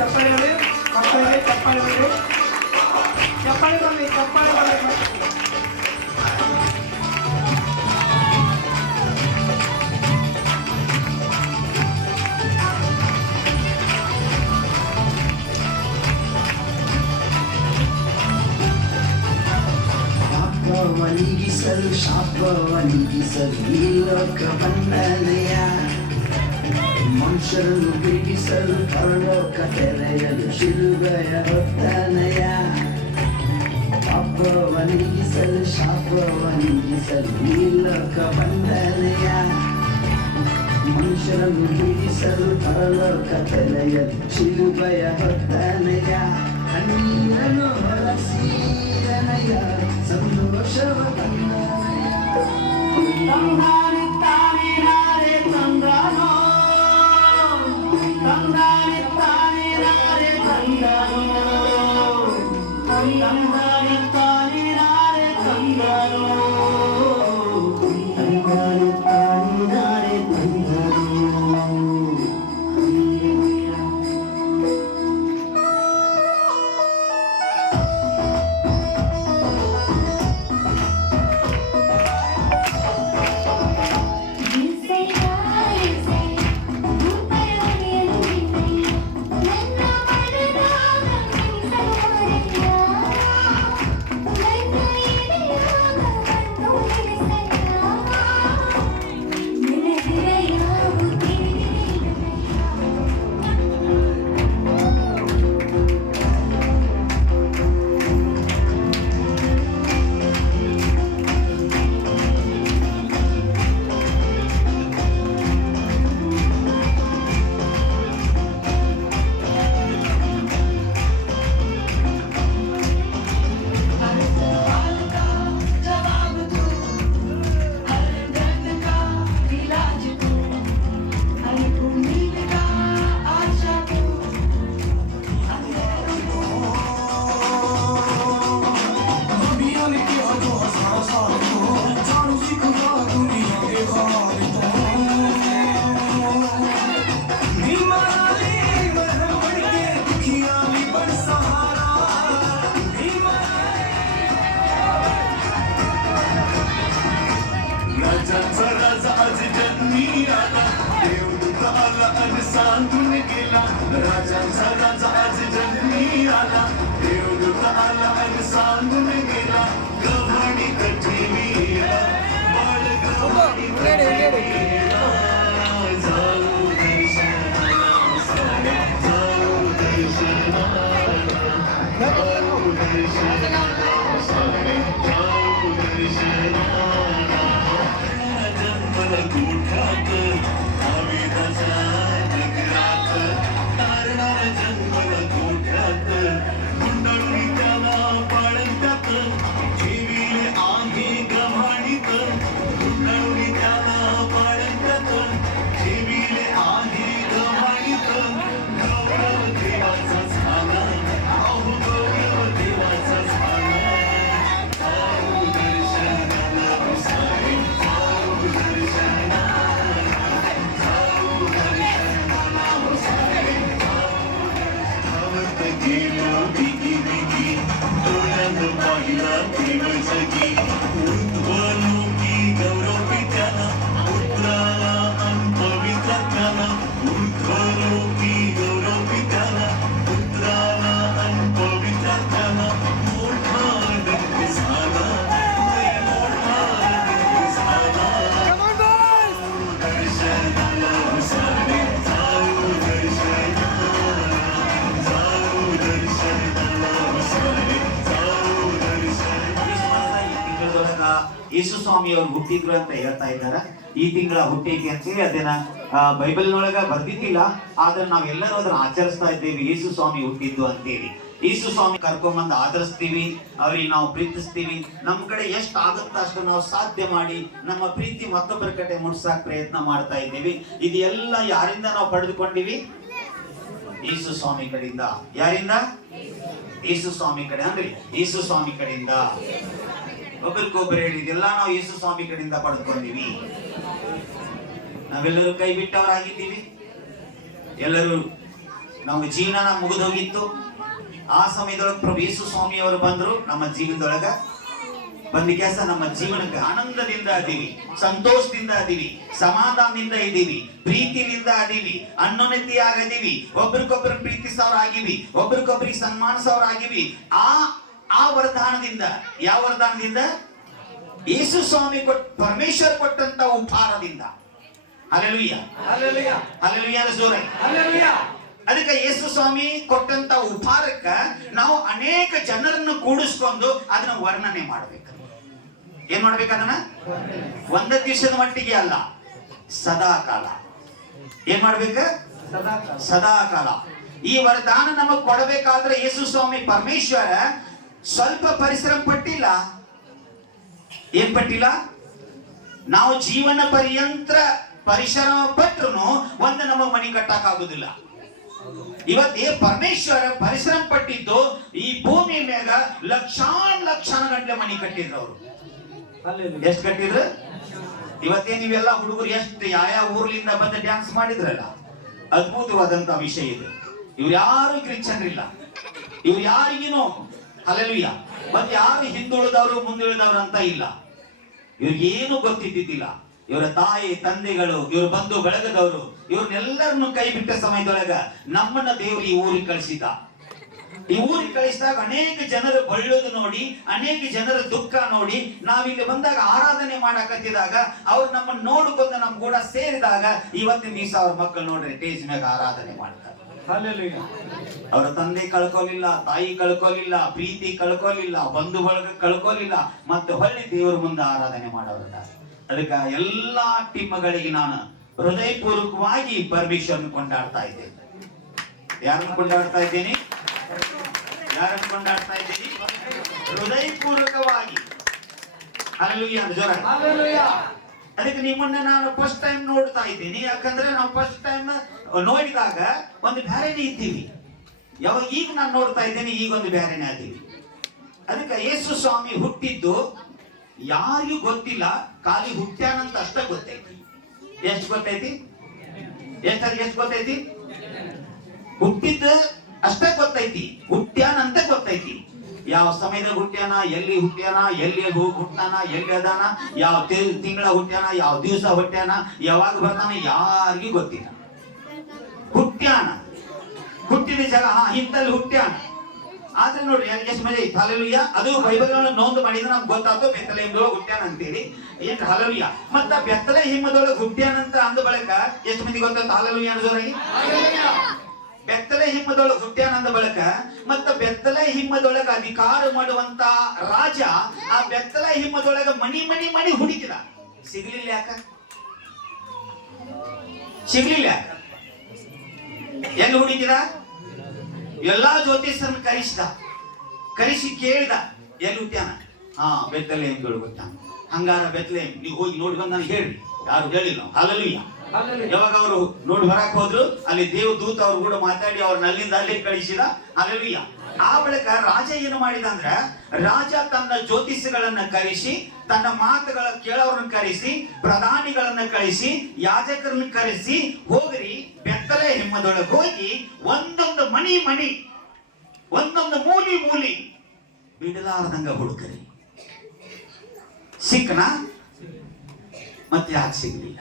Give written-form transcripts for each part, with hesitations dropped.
ಚಪ್ಪಾಳೆ ಬರಲಿ ಮಕ್ಕಳಿಗೆ ಚಪ್ಪಾಳೆ ಬರಲಿ ಚಪ್ಪಾಳೆ ಬರಲಿ ಚಪ್ಪಾಳೆ ಬರಲಿ. ನೀಗಿಸಲು ಶಾಪವನಿಗಿಸಲು ಈ ಲೋಕ ಬಂದನೆಯ ಮನುಷ್ಯರನ್ನು ಬಿಡಿಸಲು ಪರಲೋಕ ತೆರೆಯಲು ಶಿಲುಬೆಯ ಹೊತ್ತನೆಯ ಪಾಪವನಿಗಿಸಲು ಶಾಪವನಿಗಿಸಲು ಈ ಲೋಕ ಬಂದನೆಯ ಮನುಷ್ಯರನ್ನು ಬಿಡಿಸಲು ಪರಲೋಕ ತೆರೆಯಲು ಶಿಲುಬೆಯ ಹೊತ್ತನೆಯ ಕಣ್ಣೀರನ್ನು ಹೊರಸಿದನೆಯ ಸಂತೋಷವ ತಂದನೆಯ ತಂದಾನೆ ತಾನೇ ನಾರೆ ತಂದಾನೋ ತಂದಾನೆ ತಾನೇ ನಾರೆ ತಂದಾನೋ ತಂದಾನೆ ತಾನೇ ನಾರೆ ತಂದಾನೋ ತಂದಾನೆ ತಾನೇ ನಾರೆ ತಂದಾನೋ. राजांचा राजा आज जन्मी आला देवदूत आला आणि सांगून गेला गव्हाणी कठीणीला बाळ गव्हाणी कठीणीला जाऊ दर्शनाला जाऊ दर्शनाला जाऊ दर्शनाला जाऊ दर्शनाला जन्मला गोठ्यात आवेदाचा जन्मला गोठ्यात गुंडळून त्याला पाळत्यात ठेविले आधी गव्हाणीत गुंडळून त्याला पाळत्यात ठेविले आधी गव्हाणीत गौरव देवाचा झाला अहो गौरव देवाचा झाला जाऊ दर्शनाला सारे जाऊ दर्शनाला जाऊ दर्शनाला सारे गेलो दिगी दिगी डोळ्यानं पाहिला केवळ जगी ऊर्ध्वलोकी गौरव पित्याला पुत्राला अन पवित्रात्म्याला ऊर्ध्वलोकी गौरव पित्याला पुत्राला अन पवित्रात्म्याला मोठा डंक झाला मोठा डंक झाला दर्शनाला सारे जाऊ दर्शनाला ಯೇಸು ಸ್ವಾಮಿಯವರು ಹುಟ್ಟಿದ್ರು ಅಂತ ಹೇಳ್ತಾ ಇದ್ದಾರೆ. ಈ ತಿಂಗಳ ಹುಟ್ಟೈತಿ ಅಂತೇಳಿ ಅದನ್ನ ಬೈಬಲ್ನೊಳಗ ಬರ್ದಿದ್ದಿಲ್ಲ, ಆದ್ರೆ ನಾವೆಲ್ಲರೂ ಅದನ್ನ ಆಚರಿಸ್ತಾ ಇದ್ದೇವೆ. ಯೇಸು ಸ್ವಾಮಿ ಹುಟ್ಟಿದ್ದು ಅಂತೇಳಿ ಯೇಸು ಸ್ವಾಮಿ ಕರ್ಕೊಂಬಂದು ಆದರಿಸ್ತೀವಿ, ಅವ್ರಿಗೆ ನಾವು ಪ್ರೀತಿಸ್ತೀವಿ. ನಮ್ಮ ಕಡೆ ಎಷ್ಟು ಆಗುತ್ತ ಅಷ್ಟು ನಾವು ಸಾಧ್ಯ ಮಾಡಿ ನಮ್ಮ ಪ್ರೀತಿ ಮತ್ತೊಬ್ಬರ ಕಡೆ ಮುಟ್ಸಾಕ್ ಪ್ರಯತ್ನ ಮಾಡ್ತಾ ಇದ್ದೀವಿ. ಇದೆಲ್ಲ ಯಾರಿಂದ ನಾವು ಪಡೆದುಕೊಂಡಿವಿ? ಯೇಸು ಸ್ವಾಮಿ ಕಡೆಯಿಂದ. ಯಾರಿಂದ? ಯೇಸು ಸ್ವಾಮಿ ಕಡೆ ಅಂದ್ರೆ ಯೇಸು ಸ್ವಾಮಿ ಕಡೆಯಿಂದ. ಒಬ್ಬರಿಗೊಬ್ಬರು ಹೇಳಿದೆಲ್ಲ ನಾವು ಯೇಸು ಸ್ವಾಮಿ ಕಡೆಯಿಂದ ಪಡೆದುಕೊಂಡಿವಿ. ನಾವೆಲ್ಲರೂ ಕೈ ಬಿಟ್ಟವರಾಗಿದ್ದೀವಿ. ಎಲ್ಲರೂ ನಮ್ಮ ಜೀವನ ಮುಗಿದು ಹೋಗಿತ್ತು. ಆ ಸಮಯದೊಳಗೆ ಪ್ರಭು ಯೇಸು ಸ್ವಾಮಿ ಅವರು ಬಂದ್ರು ನಮ್ಮ ಜೀವನದೊಳಗ. ಬಂದ ಕೆಲಸ ನಮ್ಮ ಜೀವನಕ್ಕೆ ಆನಂದದಿಂದ ಅದೀವಿ, ಸಂತೋಷದಿಂದ ಅದೀವಿ, ಸಮಾಧಾನದಿಂದ ಇದ್ದೀವಿ, ಪ್ರೀತಿಯಿಂದ ಅದೀವಿ, ಅನ್ಯೋನ್ಯತೆಯಾಗದೀವಿ, ಒಬ್ರಿಗೊಬ್ರು ಪ್ರೀತಿಸೋರ್ ಆಗಿವಿ, ಒಬ್ರಿಗೊಬ್ರಿಗೆ ಸನ್ಮಾನಿಸೋರ್ ಆಗಿವಿ. ಆ ವರದಾನದಿಂದ, ಯಾವ ವರದಾನದಿಂದ? ಯೇಸು ಸ್ವಾಮಿ ಪರಮೇಶ್ವರ ಕೊಟ್ಟಂತ ಉಪಹಾರದಿಂದ. ಹಲ್ಲೆಲೂಯಾ, ಹಲ್ಲೆಲೂಯಾ, ಹಲ್ಲೆಲೂಯಾ ಜೋರಾಗಿ. ಹಲ್ಲೆಲೂಯಾ. ಅದಕ್ಕೆ ಯೇಸು ಸ್ವಾಮಿ ಕೊಟ್ಟಂತ ಉಪಹಾರಕ್ಕ ನಾವು ಅನೇಕ ಜನರನ್ನು ಕೂಡಿಸ್ಕೊಂಡು ಅದನ್ನ ವರ್ಣನೆ ಮಾಡ್ಬೇಕು. ಏನ್ ಮಾಡ್ಬೇಕು? ಅದನ್ನ ಒಂದ ದಿವಸದ ಮಟ್ಟಿಗೆ ಅಲ್ಲ, ಸದಾ ಕಾಲ. ಏನ್ ಮಾಡ್ಬೇಕ? ಸದಾ ಕಾಲ. ಈ ವರದಾನ ನಮಗ್ ಕೊಡಬೇಕಾದ್ರೆ ಯೇಸು ಸ್ವಾಮಿ ಪರಮೇಶ್ವರ ಸ್ವಲ್ಪ ಪರಿಶ್ರಮ ಪಟ್ಟಿಲ್ಲ. ಏನ್ ಪಟ್ಟಿಲ್ಲ? ನಾವು ಜೀವನ ಪರ್ಯಂತ ಪರಿಶ್ರಮ ಪಟ್ಟರು ಒಂದು ನಮ್ಮ ಮನೆ ಕಟ್ಟಕ್ ಆಗುದಿಲ್ಲ. ಇವತ್ತೇ ಪರಮೇಶ್ವರ ಪರಿಶ್ರಮ ಪಟ್ಟಿದ್ದು ಈ ಭೂಮಿ ಮ್ಯಾಗ ಲಕ್ಷಾನ್ ಗಂಟೆ ಮನೆ ಕಟ್ಟಿದ್ರು. ಅವರು ಎಷ್ಟು ಕಟ್ಟಿದ್ರು? ಇವತ್ತೇ ನೀವೆಲ್ಲ ಹುಡುಗರು ಎಷ್ಟು ಯಾವ ಊರ್ಲಿಂದ ಬಂದು ಡ್ಯಾನ್ಸ್ ಮಾಡಿದ್ರಲ್ಲ, ಅದ್ಭುತವಾದಂತ ವಿಷಯ ಇದು. ಇವ್ರು ಯಾರು ಕ್ರಿಶ್ಚಿಯನ್ರಿಲ್ಲ, ಇವ್ರು ಯಾರಿಗೇನು ಹಲ್ಲೆಲೂಯಾ, ಮತ್ತೆ ಯಾರು ಹಿಂದುಳಿದವರು ಮುಂದುಳಿದವರು ಅಂತ ಇಲ್ಲ. ಇವ್ರಿಗೇನು ಗೊತ್ತಿದ್ದಿದ್ದಿಲ್ಲ. ಇವರ ತಾಯಿ ತಂದೆಗಳು, ಇವ್ರ ಬಂಧು ಬಳಗದವರು, ಇವ್ರನ್ನೆಲ್ಲರನ್ನು ಕೈ ಬಿಟ್ಟ ಸಮಯದೊಳಗ ನಮ್ಮನ್ನ ದೇವರು ಈ ಊರಿಗೆ ಕಳಿಸಿದ. ಈ ಊರಿಗೆ ಕಳಿಸಿದಾಗ ಅನೇಕ ಜನರು ಬಳ್ಳೋದು ನೋಡಿ, ಅನೇಕ ಜನರ ದುಃಖ ನೋಡಿ, ನಾವಿಲ್ಲಿ ಬಂದಾಗ ಆರಾಧನೆ ಮಾಡಕತ್ತಿದಾಗ ಅವ್ರು ನಮ್ಮನ್ನು ನೋಡಿಕೊಂಡು ನಮ್ ಕೂಡ ಸೇರಿದಾಗ ಇವತ್ತಿನ ದಿವಸ ಅವ್ರ ಮಕ್ಕಳು ನೋಡ್ರಿ ಟೇಜ್ ಮ್ಯಾಗ ಆರಾಧನೆ ಮಾಡ್ತಾರೆ. ಅವರ ತಂದೆ ಕಳ್ಕೊಲಿಲ್ಲ, ತಾಯಿ ಕಳ್ಕೊಲಿಲ್ಲ, ಪ್ರೀತಿ ಕಳ್ಕೊಲಿಲ್ಲ, ಬಂಧು ಬಳಗ ಕಳ್ಕೊಲಿಲ್ಲ, ಮತ್ತೆ ಹೊಳ್ಳಿ ದೇವರ ಮುಂದೆ ಆರಾಧನೆ ಮಾಡೋರಲ್ಲ. ಅದಕ್ಕೆ ಎಲ್ಲಾ ಟಿಮ್ಮಗಳಿಗೆ ನಾನು ಹೃದಯಪೂರ್ವಕವಾಗಿ ಪರಮೇಶ್ವರನ್ ಕೊಂಡಾಡ್ತಾ ಇದ್ದೇನೆ. ಯಾರನ್ನು ಕೊಂಡಾಡ್ತಾ ಇದ್ದೀನಿ? ಯಾರನ್ನು ಕೊಂಡಾಡ್ತಾ ಇದ್ದೀನಿ? ಹೃದಯಪೂರ್ವಕವಾಗಿ. ಹಲ್ಲೆಲೂಯಾ ಜೋರಾಗಿ. ಹಲ್ಲೆಲೂಯಾ. ಅದಕ್ಕೆ ನಿಮ್ಮನ್ನ ನಾನು ಫಸ್ಟ್ ಟೈಮ್ ನೋಡ್ತಾ ಇದ್ದೀನಿ. ಯಾಕಂದ್ರೆ ನಾವು ಫಸ್ಟ್ ಟೈಮ್ ನೋಡಿದಾಗ ಒಂದು ಬ್ಯಾರೇನೆ ಇದ್ದೀವಿ. ಯಾವಾಗ ಈಗ ನಾನು ನೋಡ್ತಾ ಇದ್ದೇನೆ, ಈಗ ಒಂದು ಬ್ಯಾರೇನೆ ಆದ್ದೀವಿ. ಅದಕ್ಕೆ ಯೇಸು ಸ್ವಾಮಿ ಹುಟ್ಟಿದ್ದು ಯಾರಿಗೂ ಗೊತ್ತಿಲ್ಲ, ಖಾಲಿ ಹುಟ್ಟ್ಯಾನಂತ ಅಷ್ಟ ಗೊತ್ತೈತಿ. ಎಷ್ಟು ಗೊತ್ತೈತಿ? ಎಷ್ಟು ಗೊತ್ತೈತಿ? ಹುಟ್ಟಿದ್ದ ಅಷ್ಟ ಗೊತ್ತೈತಿ, ಹುಟ್ಟ್ಯಾನಂತ ಗೊತ್ತೈತಿ. ಯಾವ ಸಮಯದಾಗ ಹುಟ್ಟ್ಯಾನ, ಎಲ್ಲಿ ಹುಟ್ಟ್ಯಾನ, ಎಲ್ಲಿ ಹೋಗಿ ಹುಟ್ಟಾನ, ಎಲ್ಲಿ ಅದಾನ, ಯಾವ ತಿಂಗಳ ಹುಟ್ಟ್ಯಾನ, ಯಾವ ದಿವಸ ಹುಟ್ಟ್ಯಾನ, ಯಾವಾಗ ಬರ್ತಾನ, ಯಾರಿಗೂ ಗೊತ್ತಿಲ್ಲ. ಹುಟ್ಟ್ಯಾನ, ಹುಟ್ಟಿದ ಜಾಗ ಇಂತಲ್ಲಿ ಹುಟ್ಟ್ಯಾನ. ಆದ್ರೆ ನೋಡ್ರಿ ಎಷ್ಟು ಮಜಾ ಇತ್ತು. ಹಲ್ಲೆಲೂಯಾ. ಅದು ಬೈಬಲ್ ನೋಂದು ಮಾಡಿದ್ರೆ ನಮ್ಗೆ ಗೊತ್ತಾಯ್ತು ಬೆತ್ತಲೆಹೇಮದೊಳಗೆ ಹುಟ್ಟ್ಯಾನ ಅಂತೇಳಿ. ಏನ್ ಹಲ್ಲೆಲೂಯಾ. ಮತ್ತ ಬೆತ್ತಲೆಹೇಮದೊಳಗೆ ಹುಟ್ಟ್ಯಾನಂತ ಅಂದ ಬಳಿಕ ಎಷ್ಟು ಮಂದಿ ಗೊತ್ತಾಯ್ತು? ಹಲ್ಲೆಲೂಯಾ ಜೋರಾಗಿ. ಬೆತ್ತಲೆಹೇಮದೊಳಗೆ ಹುಟ್ಟ್ಯಾನಂದ ಬಳಿಕ ಮತ್ತ ಬೆತ್ತಲೆಹೇಮದೊಳಗ ಅಧಿಕಾರ ಮಾಡುವಂತ ರಾಜ ಆ ಬೆತ್ತಲೆಹೇಮದೊಳಗ ಮನಿ ಹುಡುಕಿದ. ಸಿಗ್ಲಿಲ್ಲ. ಯಾಕ ಸಿಗ್ಲಿಲ್ಲ? ಎಲ್ಲಿ ಹುಡುಕಿದ? ಎಲ್ಲಾ ಜ್ಯೋತಿಷರನ್ನು ಕರೆಸಿ ಕೇಳಿದ, ಎಲ್ಲಿ ಹುಟ್ಟ್ಯಾನ? ಬೆತ್ತಲೆಹೇಮದೊಳಗೆ ಹುಟ್ಟ್ಯಾನ. ಹಂಗಾರ ಬೆತ್ತಲೆಹೇಮ್ ನೀವು ಹೋಗಿ ನೋಡಿ ಬಂದ ನನಗೆ ಹೇಳ್ರಿ. ಯಾರು ಹೇಳಿಲ್ಲ. ಹಲ್ಲೆಲೂಯಾ. ಯಾವಾಗ ಅವರು ನೋಡಿ ಬರಕ್ ಹೋದ್ರು, ಅಲ್ಲಿ ದೇವದೂತ ಅವ್ರು ಕೂಡ ಮಾತಾಡಿ ಅವ್ರನ್ನ ಅಲ್ಲಿಂದ ಅಲ್ಲಿ ಕಳಿಸಿದ. ಹಲ್ಲೆಲೂಯಾ. ಆ ಬಳಿಕ ರಾಜ ಏನು ಮಾಡಿದ ಅಂದ್ರ, ರಾಜ ತನ್ನ ಜ್ಯೋತಿಷಿಗಳನ್ನ ಕರೆಸಿ, ತನ್ನ ಮಾತುಗಳ ಕೇಳೋರನ್ನ ಕರೆಸಿ, ಪ್ರಧಾನಿಗಳನ್ನ ಕಳಿಸಿ, ಯಾಜಕರನ್ನ ಕರೆಸಿ, ಹೋಗ್ರಿ ಬೆತ್ತಲೆಹೇಮದೊಳಗೆ ಹೋಗಿ ಒಂದೊಂದು ಮನಿ ಒಂದೊಂದು ಮೂಲಿ ಬಿಡಲಾರದಂಗ ಹುಡುಕರಿ. ಸಿಕ್ಕನಾ? ಮತ್ತೆ ಯಾಕೆ ಸಿಗ್ಲಿಲ್ಲ?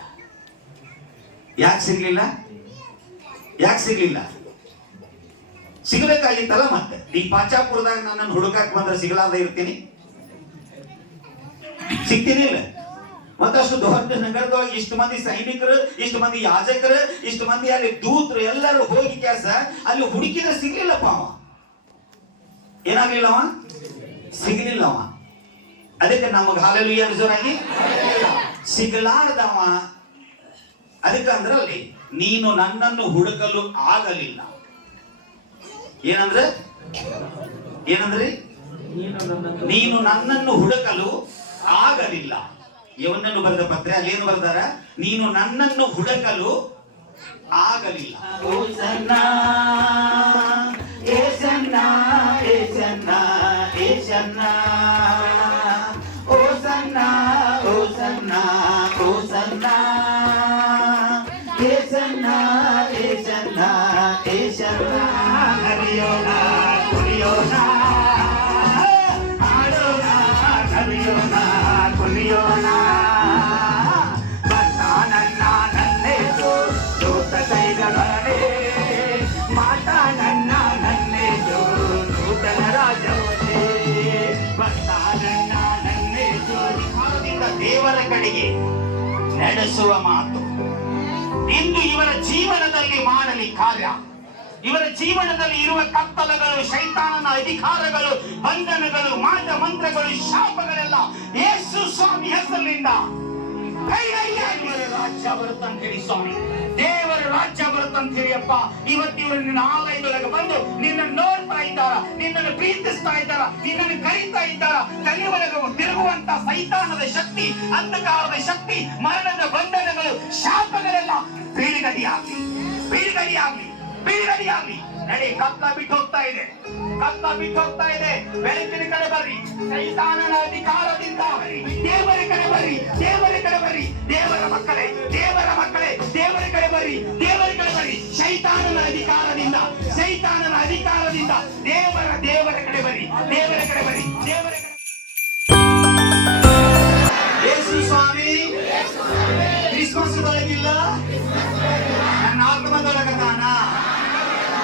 ಸಿಗಬೇಕಾಗಿತ್ತಲ್ಲ. ಮತ್ತೆ ಈ ಪಾಚಾಪುರದಾಗ ನನ್ನನ್ನು ಹುಡುಕಾಕ್ ಬಂದ್ರೆ ಸಿಗಲಾರ್ದ ಇರ್ತೀನಿ? ಸಿಗ್ತೀನಿ ಇಲ್ಲ? ಮತ್ತಷ್ಟು ದೊಡ್ಡ ನಗರದೊಳಗೆ ಇಷ್ಟು ಮಂದಿ ಸೈನಿಕರು, ಇಷ್ಟು ಮಂದಿ ಯಾಜಕರು, ಇಷ್ಟು ಮಂದಿ ಅಲ್ಲಿ ದೂತರು ಎಲ್ಲರೂ ಹೋಗಿ ಕೆಲಸ ಅಲ್ಲಿ ಹುಡುಕಿದ್ರೆ ಸಿಗ್ಲಿಲ್ಲಪ್ಪ. ಅವ ಏನಾಗ್ಲಿಲ್ಲವ? ಸಿಗ್ಲಿಲ್ಲವ. ಅದಕ್ಕೆ ನಮಗ ಹಲ್ಲೆಲೂಯಾ ಜೋರಾಗಿ. ಸಿಗಲಾರ್ದವ. ಅದಕ್ಕೆ ಅಂದ್ರಲ್ಲಿ ನೀನು ನನ್ನನ್ನು ಹುಡುಕಲು ಆಗಲಿಲ್ಲ. ಏನಂದ್ರಿ? ನೀನು ನನ್ನನ್ನು ಹುಡುಕಲು ಆಗಲಿಲ್ಲ. ಇವನನ್ನು ಬರೆದ ಪತ್ರ ಅಲ್ಲೇನು ಬರ್ದಾರ? ನೀನು ನನ್ನನ್ನು ಹುಡುಕಲು ಆಗಲಿಲ್ಲ. ಓಸನ್ನ ಏಸನ್ನ ಏಸನ್ನ ಏಸನ್ನ ಓಸನ್ನ ಓಸನ್ನ ಓಸನ್ನ ಏಸನ್ನ ಏಸನ್ನ ಏಸನ್ನ ನಲಿಯೋಣ ಕುಣಿಯೋಣ ಹಾಡೋಣ ನಲಿಯೋಣ ಕುಣಿಯೋಣ ಬರ್ತಾನನ್ನ ನನ್ನೇಸು ದೂತ ಕೈಗಳೇ ಮಾತಾಡನ್ನ ನನ್ನೇಸು ನೂತನ ರಾಜವೇ ಬರ್ತಾನನ್ನ ನನ್ನೇಸು ಅಧಿಕಾರದಿಂದ ದೇವರ ಕಡೆಗೆ ನಡೆಸುವ ಮಾತು ಇಂದು ಇವರ ಜೀವನದಲ್ಲಿ ಮಾಡಲಿ ಕಾರ್ಯ. ಇವರ ಜೀವನದಲ್ಲಿ ಇರುವ ಕತ್ತಲಗಳು, ಶೈತಾನನ ಅಧಿಕಾರಗಳು, ಬಂಧನಗಳು, ಮಾಟ ಮಂತ್ರಗಳು, ಶಾಪಗಳೆಲ್ಲ ಯೇಸು ಸ್ವಾಮಿ ಹೆಸರಿನಿಂದ ದೇವರ ರಾಜ್ಯ ಬರುತ್ತಂತ ಹೇಳಿ ಸ್ವಾಮಿ, ದೇವರ ರಾಜ್ಯ ಬರುತ್ತಂತ ಹೇಳಿ ಅಪ್ಪ. ಇವತ್ತು ಇವರು ನಿನ್ನ ಆಲಯದೊಳಗೆ ಬಂದು ನಿನ್ನ ನೋಡ್ತಾ ಇದ್ದಾರ, ನಿನ್ನನ್ನು ಪ್ರೀತಿಸ್ತಾ ಇದ್ದಾರ, ನಿನ್ನನ್ನು ಕರೀತಾ ಇದ್ದಾರ. ಕಲಿಯೊಳಗೆ ತಿರುಗುವಂತ ಸೈತಾನದ ಶಕ್ತಿ, ಅಂಧಕಾರದ ಶಕ್ತಿ, ಮರಣದ ಬಂಧನಗಳು, ಶಾಪಗಳೆಲ್ಲ ಬೀಳ್ಗಡಿಯಾಗ್ಲಿ, ಬೀಳ್ಗಡಿಯಾಗ್ಲಿ, ಬೀಳ್ಗಡಿಯಾಗ್ಲಿ. ನಡಿ, ಕತ್ಲ ಬಿಟ್ಟು ಹೋಗ್ತಾ ಇದೆ, ಕತ್ಲ ಬಿಟ್ಟು ಹೋಗ್ತಾ ಇದೆ. ಬೆಳಕಿನ ಕಡೆ ಬರ್ರಿ, ಸೈತಾನನ ಅಧಿಕಾರದಿಂದ ದೇವರ ಕಡೆ ಬರ್ರಿ, ದೇವರ ಕಡೆ ಬರ್ರಿ. ದೇವರ ಮಕ್ಕಳೇ, ದೇವರ ಮಕ್ಕಳೇ, ದೇವರ ಕಡೆ ಬರ್ರಿ, ದೇವರ ಕಡೆ ಬರ್ರಿ. ಸೈತಾನನ ಅಧಿಕಾರದಿಂದ, ಸೈತಾನನ ಅಧಿಕಾರದಿಂದ ದೇವರ ಕಡೆ ಬರ್ರಿ, ದೇವರ ಕಡೆ ಬರ್ರಿ, ದೇವರ ಕಡೆ. ಯೇಸು ಸ್ವಾಮಿ ಕ್ರಿಸ್ಮಸ್ದೊಳಗಿಲ್ಲ, ನನ್ನ ಆತ್ಮದೊಳಗದಾನ.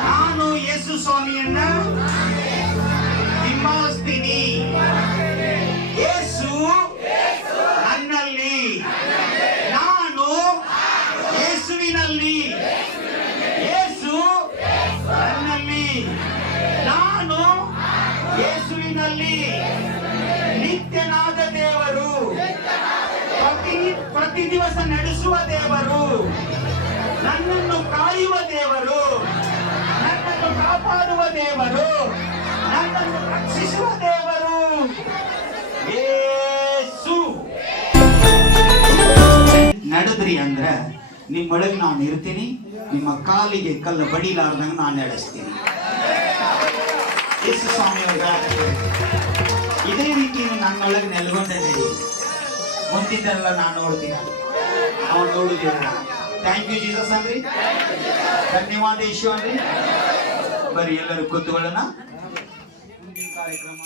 ನಾನು ಯೇಸು ಸ್ವಾಮಿಯನ್ನ ಹಿಂಬಾಲಿಸ್ತೀನಿ. ಯೇಸು ನನ್ನಲ್ಲಿ, ನಾನು ಯೇಸುವಿನಲ್ಲಿ. ಯೇಸು ನನ್ನಲ್ಲಿ, ನಾನು ಯೇಸುವಿನಲ್ಲಿ. ನಿತ್ಯನಾದ ದೇವರು, ಪ್ರತಿ ದಿವಸ ನಡೆಸುವ ದೇವರು, ನನ್ನನ್ನು ಕಾಯುವ ದೇವರು, ನನ್ನನ್ನು ಕಾಪಾಡುವ ದೇವರು, ನನ್ನನ್ನು ರಕ್ಷಿಸುವ ದೇವರು ಯೇಸು. ನಡೆದ್ರಿ ಅಂದ್ರ ನಿಮ್ಮೊಳಗೆ ನಾನು ಇರ್ತೀನಿ, ನಿಮ್ಮ ಕಾಲಿಗೆ ಕಲ್ಲು ಬಡಿಲಾರ್ದಂಗ ನಾನು ನಡೆಸ್ತೀನಿ. ಯೇಸು ಸ್ವಾಮಿಯವ್ರ ಇದೇ ರೀತಿ ನನ್ನೊಳಗೆ ನೆಲೆಗೊಂಡೆ ನಡಿ. ಮುಂದಿದ್ದೆಲ್ಲ ನಾನು ನೋಡ್ತೀನಿ, ಅವ್ನು ನೋಡುದಿಲ್ಲ. ಥ್ಯಾಂಕ್ ಯು ಜೀಸಸ್ ಅಂದ್ರಿ, ಧನ್ಯವಾದ ಯೇಸು ಅಂದ್ರಿ. ಬರೀ ಎಲ್ಲರೂ ಕೂತ್ಕೊಳ್ಳೋಣ. ಮುಂದಿನ ಕಾರ್ಯಕ್ರಮ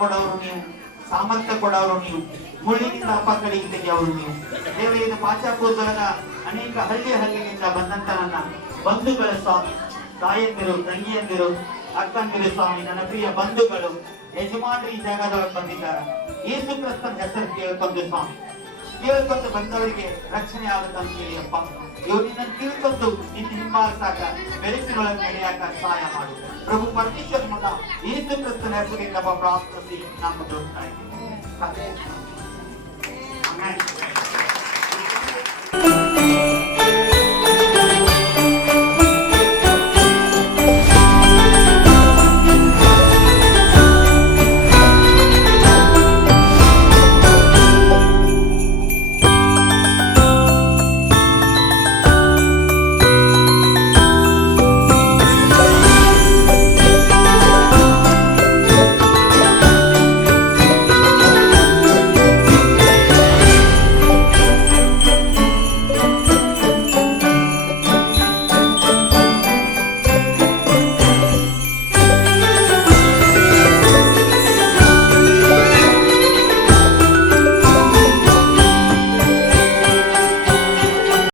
ಕೊಡೋರು ನೀವು, ಸಾಮರ್ಥ್ಯ ಕೊಡೋರು ನೀವು, ಮುಳ್ಳಿನಿಂದ ಹಬ್ಬ ಕಡೆಗೆ ತೆಗೆಯೋರು ನೀವು. ದೇವರಿಗೆ ಪಾಶ್ಚಾತ್ಯದ ಅನೇಕ ಹಳ್ಳಿಯಿಂದ ಬಂದಂತ ನನ್ನ ಬಂಧುಗಳ ಸ್ವಾಮಿ, ತಾಯಂದಿರು, ತಂಗಿಯಂದಿರು, ಅಕ್ಕಂದಿರು ಸ್ವಾಮಿ, ನನ್ನ ಪ್ರಿಯ ಬಂಧುಗಳು, ಯಜಮಾನರು ಈ ಜಾಗದೊಳಗೆ ಬಂದಿದ್ದಾರೆ. ಯೇಸು ಕ್ರಿಸ್ತನ ಹೆಸರು ಕೇಳ್ಕೊಂಡು ಸ್ವಾಮಿ, ಕೇಳ್ಕೊಂಡು ಬಂದವರಿಗೆ ರಕ್ಷಣೆ ಆಗುತ್ತಂತ ಹೇಳಿ ಅಪ್ಪ. ಇವರು ನಿನ್ನನ್ನು ತಿಳ್ಕೊಂಡು ನಿನ್ನ ಹಿಂಬಾಲಿಸಾಕ, ಬೆಳಕಿನೊಳಗೆ ನಡೆಯಾಕ ಸಹಾಯ ಮಾಡು ಪ್ರಭು. ಪರಮೇಶ್ವರ ಮಗ ಯೇಸು ಕ್ರಿಸ್ತನ ಹೆಸರಿಂದ ಪ್ರಾರ್ಥಿಸಿ ನಮ್ಮ ಜೋಡ್ತಾ ಇದ್ದೀವಿ.